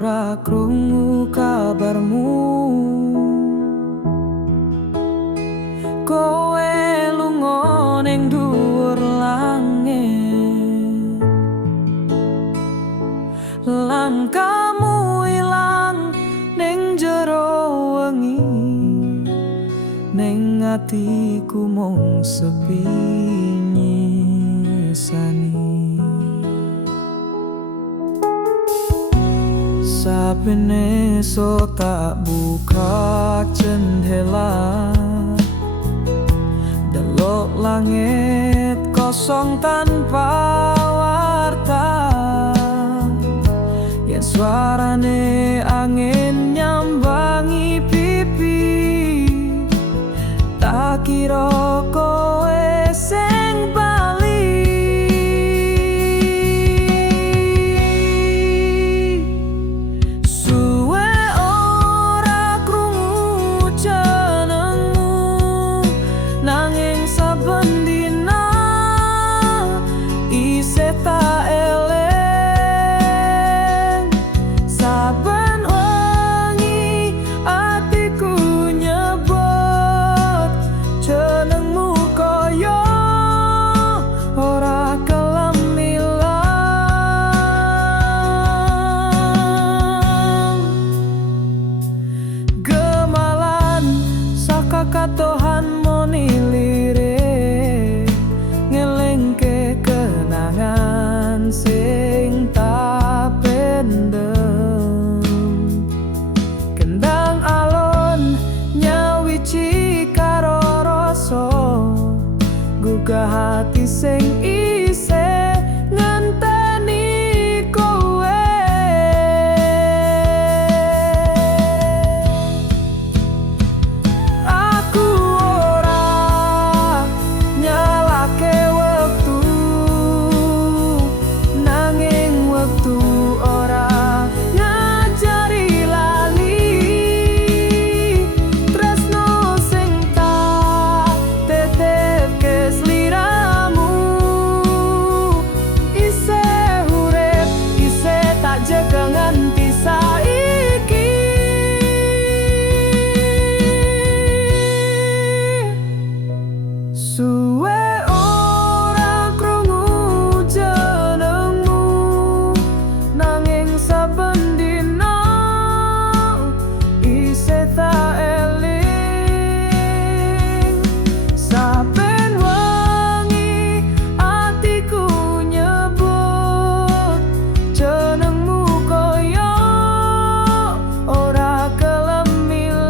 ora krungu kabarmu. Kowe lunga ning dhuwur langit, langkahmu ilang ning jero wengi, ning atiku mung sepi nyisani. Saben esuk tak buka jendela, delok langit kosong tanpa warta. Yen suarane angin nyambangi pipi, tak kira kowe sing bali. Suwe ora krungu jenengmu, nanging saben dina isih tak eling. Saben wengi atiku nyebut jenengmu, kaya ora kelem ilang. Gemalan saka katohan moni lirik, ngelingke kenangan sing tak pendem. Kendang alon nyawiji karo rasa, gugah hati sing isih ngenteni kowe. Aku ora nyalake wektu, nanging wektu ora ngajari lali. Tresno sing tak tetepke sliramu, isih urip, isih tak jaga nganti saiki. Suwe ora krungu jenengmu, nanging saben dina isih tak eling. Saben wengi atiku nyebut jenengmu, kaya ora kelem ilang.